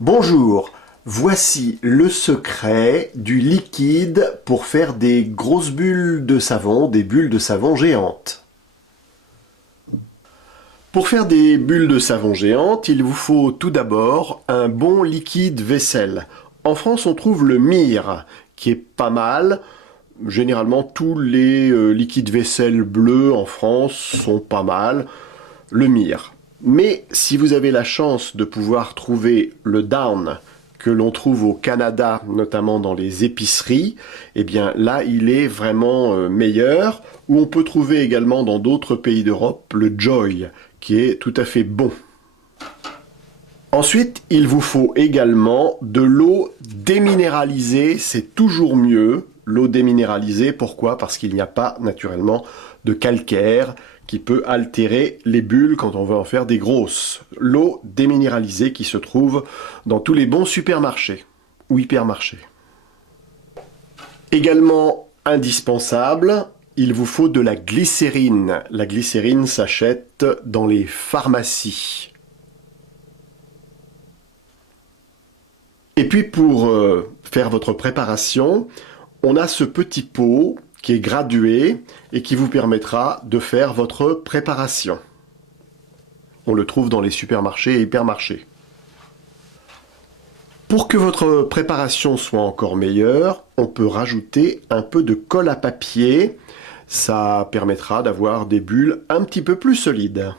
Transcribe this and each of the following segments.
Bonjour, voici le secret du liquide pour faire des grosses bulles de savon, des bulles de savon géantes. Pour faire des bulles de savon géantes, il vous faut tout d'abord un bon liquide vaisselle. En France, on trouve le Mire, qui est pas mal. Généralement, tous les liquides vaisselle bleus en France sont pas mal. Le Mire. Mais si vous avez la chance de pouvoir trouver le Down que l'on trouve au Canada, notamment dans les épiceries, eh bien là, il est vraiment meilleur. Ou on peut trouver également dans d'autres pays d'Europe le Joy, qui est tout à fait bon. Ensuite, il vous faut également de l'eau déminéralisée, c'est toujours mieux. L'eau déminéralisée, pourquoi? Parce qu'il n'y a pas naturellement de calcaire qui peut altérer les bulles quand on veut en faire des grosses. L'eau déminéralisée qui se trouve dans tous les bons supermarchés ou hypermarchés. Également indispensable, il vous faut de la glycérine. La glycérine s'achète dans les pharmacies. Et puis pour faire votre préparation, on a ce petit pot qui est gradué et qui vous permettra de faire votre préparation. On le trouve dans les supermarchés et hypermarchés. Pour que votre préparation soit encore meilleure, on peut rajouter un peu de colle à papier. Ça permettra d'avoir des bulles un petit peu plus solides.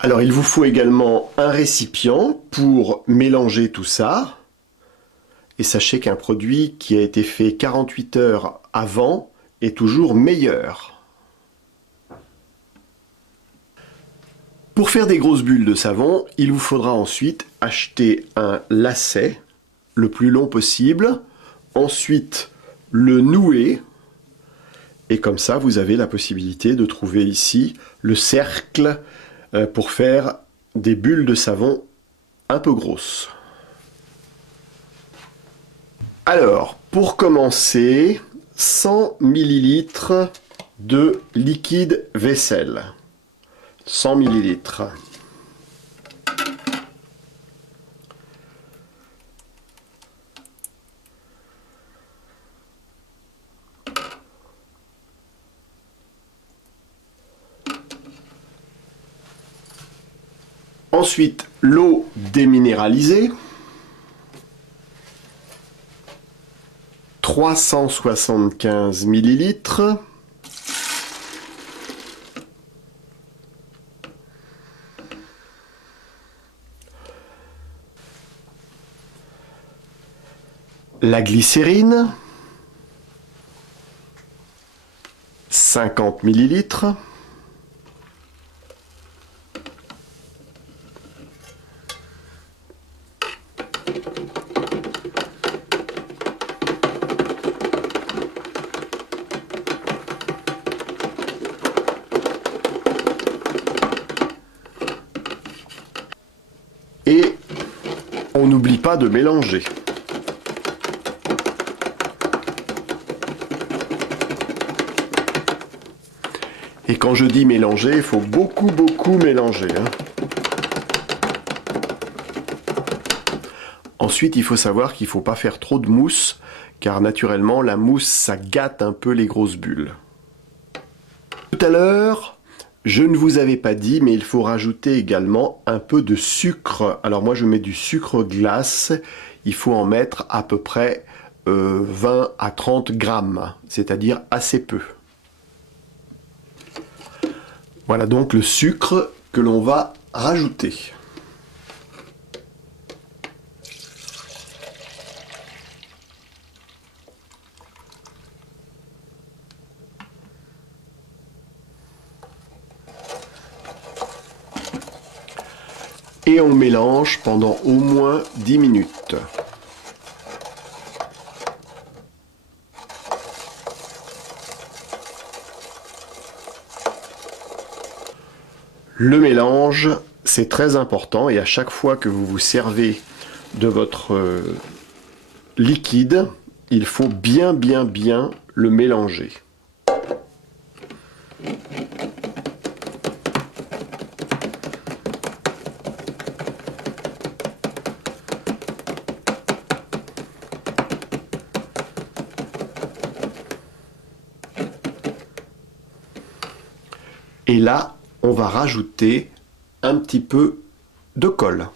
Alors il vous faut également un récipient pour mélanger tout ça. Et sachez qu'un produit qui a été fait 48 heures avant est toujours meilleur. Pour faire des grosses bulles de savon, il vous faudra ensuite acheter un lacet le plus long possible, ensuite le nouer, et comme ça vous avez la possibilité de trouver ici le cercle pour faire des bulles de savon un peu grosses. Alors, pour commencer, 100 ml de liquide vaisselle. 100 ml. Ensuite, l'eau déminéralisée. 375 ml. La glycérine, 50 ml. Et on n'oublie pas de mélanger. Et quand je dis mélanger, il faut beaucoup mélanger. Ensuite, il faut savoir qu'il ne faut pas faire trop de mousse, car naturellement, la mousse, ça gâte un peu les grosses bulles. Tout à l'heure, je ne vous avais pas dit, mais il faut rajouter également un peu de sucre. Alors moi, je mets du sucre glace. Il faut en mettre à peu près 20 à 30 grammes, c'est-à-dire assez peu. Voilà donc le sucre que l'on va rajouter. Et on mélange pendant au moins 10 minutes. Le mélange, c'est très important et à chaque fois que vous vous servez de votre liquide, il faut bien le mélanger. Et là, on va rajouter un petit peu de colle.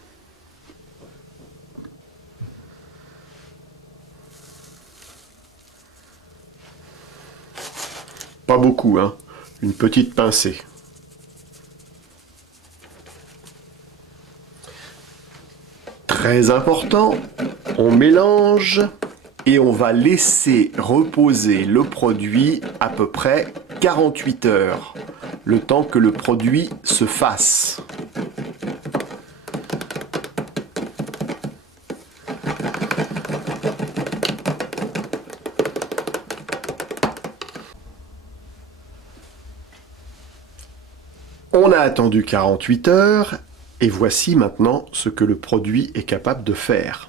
Pas beaucoup, hein. Une petite pincée. Très important, on mélange et on va laisser reposer le produit à peu près 48 heures, le temps que le produit se fasse. On a attendu 48 heures et voici maintenant ce que le produit est capable de faire.